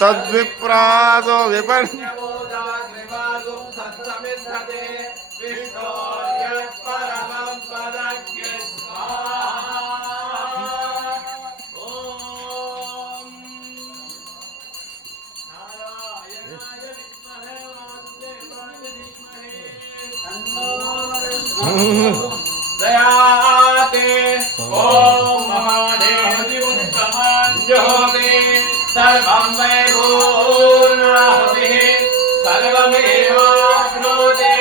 तद्विप्रादो विपन् दयाते ओम महादेव ज्योति सर्वं वै पूर्णाहुतिः सर्वमेवाप्नोति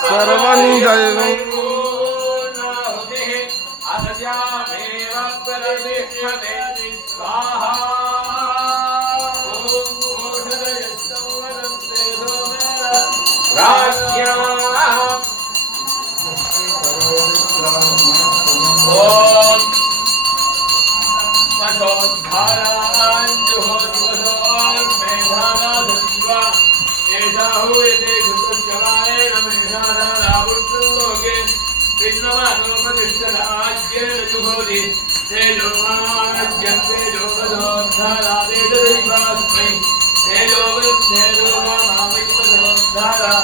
सर्वं दैवं पूर्णाहुतिः अस्यामेव प्रतिष्ठते स्वाहा राज्ञा ओम वसोद्धारान् जुहोद्वसोन् मेधाना धन्वा एषा हुयते घृतश्चवायेन मेधानारावृत्तलोके विद्ममानोपतिष्ठराज्येन जुहोति तेजोमाज्यं तेजोवसोद्धारा वेददैवास्मै तेजोवृद्धेजोमामित्वसोद्धारा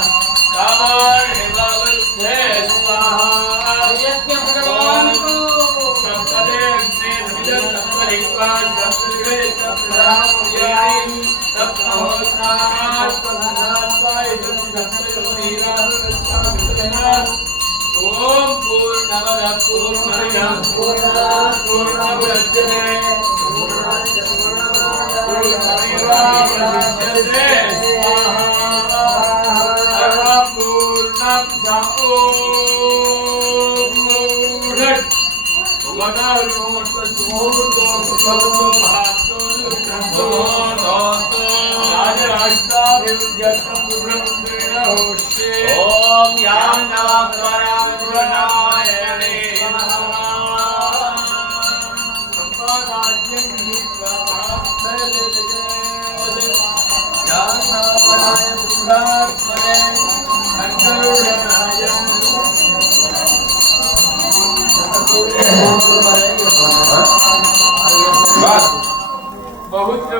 कामानेवावृद्धे स्वाहा यज्ञ भगवान् को सप्तदे अग्ने नमिदं सप्तरिक्वान् सप्तरिवे सप्तरामुयायिं सप्तहोत्रात् सप्तधात्वाय सप्तरिवीरानुरक्षामित्रनात् ओम पूर्णमदः पूर्णमिदं पूर्णात् पूर्णमुदच्यते पूर्णमेवावशिष्यते स्वाहा पूर्णं ओम यान्नवपरायणे बहुत